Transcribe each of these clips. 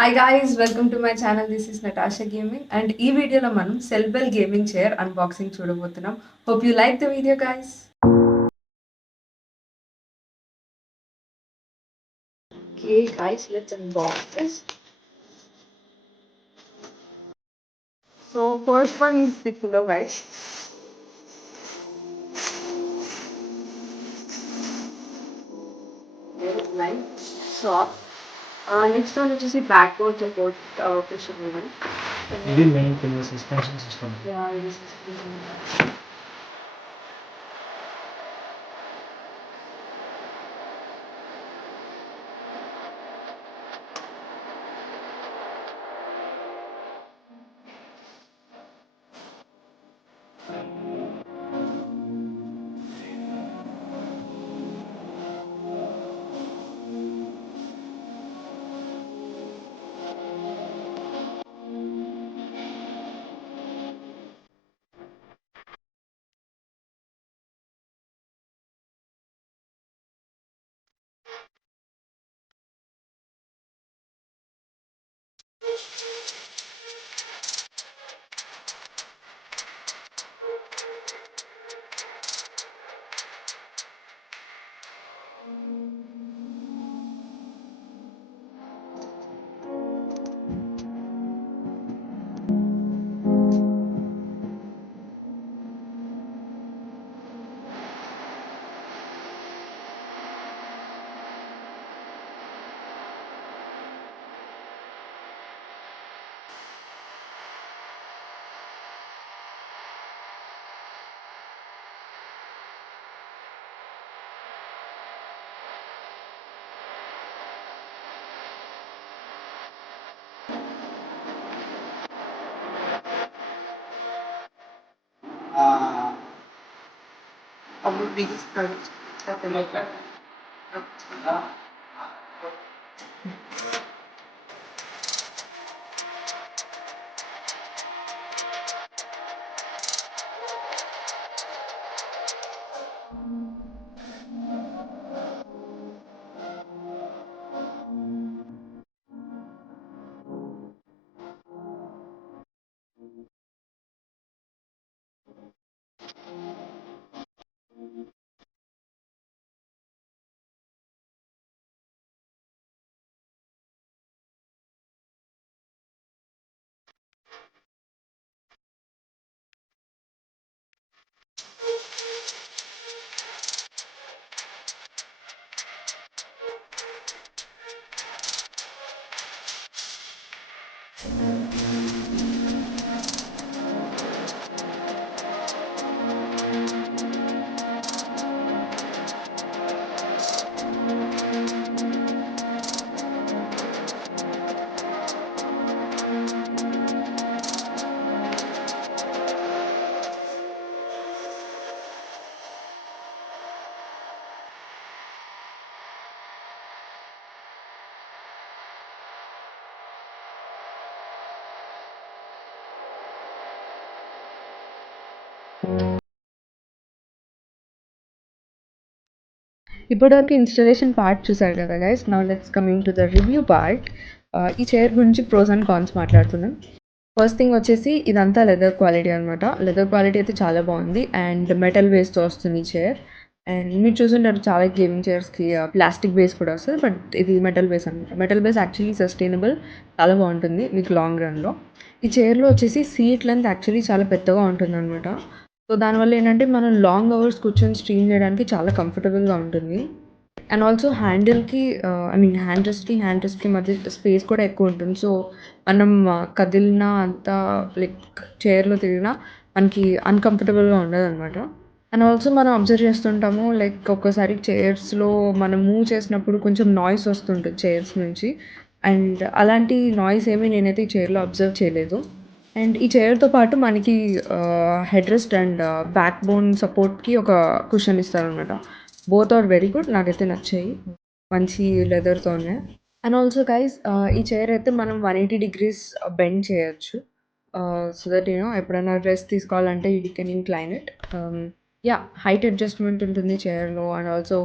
Hi guys, welcome to my channel. This is Natasha Gaming and ఈ వీడియోలో మనం సెల్బెల్ గేమింగ్ చైర్ అన్బాక్సింగ్ చూడబోతున్నాం. Hope you like the video guys. Okay guys, let's unbox this. So first one is the pillow guys. Very nice, soft. Next one is the backbone support cushion one. ఇది main pillar suspension system. Yeah, this is about these products. Something like that. ఇప్పటివరకు installation part చూసారు కదా guys. Now let's coming to the review part. ఈ చైర్ గురించి pros and cons మాట్లాడుతున్నాం. First thing వచ్చేసి ఇదంతా leather quality అనమాట. లెదర్ క్వాలిటీ అయితే చాలా బాగుంది అండ్ మెటల్ బేస్తో వస్తుంది ఈ చైర్. అండ్ మీరు చూసుంటారు చాలా గేమింగ్ చైర్స్కి ప్లాస్టిక్ బేస్ కూడా వస్తుంది, బట్ ఇది మెటల్ బేస్ అనమాట. మెటల్ బేస్ యాక్చువల్లీ సస్టైనబుల్, చాలా బాగుంటుంది మీకు లాంగ్ రన్లో. ఈ చైర్లో వచ్చేసి సీట్ లెంత్ యాక్చువల్లీ చాలా పెద్దగా ఉంటుంది అనమాట. సో దానివల్ల ఏంటంటే మనం లాంగ్ అవర్స్ కూర్చొని స్ట్రీమ్ చేయడానికి చాలా కంఫర్టబుల్గా ఉంటుంది. అండ్ ఆల్సో హ్యాండిల్కి హ్యాండ్ రెస్ట్కి మధ్య స్పేస్ కూడా ఎక్కువ ఉంటుంది. సో మనం కదిలినా అంతా లైక్ చైర్లో తిరిగినా మనకి అన్కంఫర్టబుల్గా ఉండదు అనమాట. అండ్ ఆల్సో మనం అబ్జర్వ్ చేస్తుంటాము లైక్ ఒక్కసారి చైర్స్లో మనం మూవ్ చేసినప్పుడు కొంచెం నాయిస్ వస్తుంటుంది చైర్స్ నుంచి. అండ్ అలాంటి నాయిస్ ఏమీ నేనైతే ఈ చైర్లో అబ్జర్వ్ చేయలేదు. అండ్ ఈ చైర్తో పాటు మనకి head rest and backbone సపోర్ట్కి ఒక కుషన్ ఇస్తారనమాట. బోత్ ఆర్ వెరీ గుడ్, నాకైతే నచ్చాయి, మంచి లెదర్తోనే. అండ్ ఆల్సో గైస్, ఈ చైర్ అయితే మనం 180 డిగ్రీస్ బెండ్ చేయొచ్చు. సో దట్ ఎప్పుడైనా రెస్ట్ తీసుకోవాలంటే you can incline it. Yeah, height adjustment ఉంటుంది చైర్లో. అండ్ ఆల్సో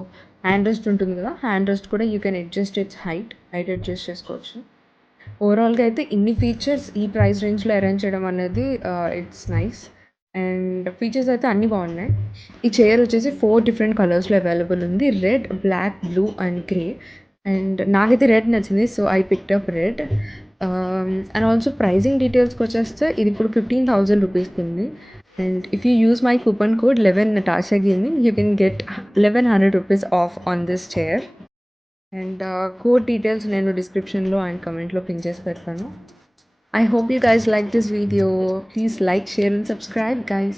హ్యాండ్ రెస్ట్ ఉంటుంది కదా, హ్యాండ్ రెస్ట్ కూడా you can adjust it's height adjust చేసుకోవచ్చు. ఓవరాల్‌గా అయితే ఇన్ని ఫీచర్స్ ఈ ప్రైస్ రేంజ్‌లో అరేంజ్ చేయడం అనేది ఇట్స్ నైస్. అండ్ ఫీచర్స్ అయితే అన్నీ బాగున్నాయి. ఈ చైర్ వచ్చేసి 4 డిఫరెంట్ కలర్స్‌లో అవైలబుల్ ఉంది. Red, black, blue and grey. And నాకైతే రెడ్ నచ్చింది. So, I picked up red. And also pricing డీటెయిల్స్‌కొచ్చేస్తే ఇది ఇప్పుడు 15,000 రూపీస్‌కి ఉంది. And if you use my coupon code 11 Natasha Gaming, you can get 1100 rupees off on this chair. And code details నేను డిస్క్రిప్షన్‌లో అండ్ కమెంట్‌లో పిన్ చేసి పెడతాను. I hope you guys like this video. Please like, share and subscribe, guys.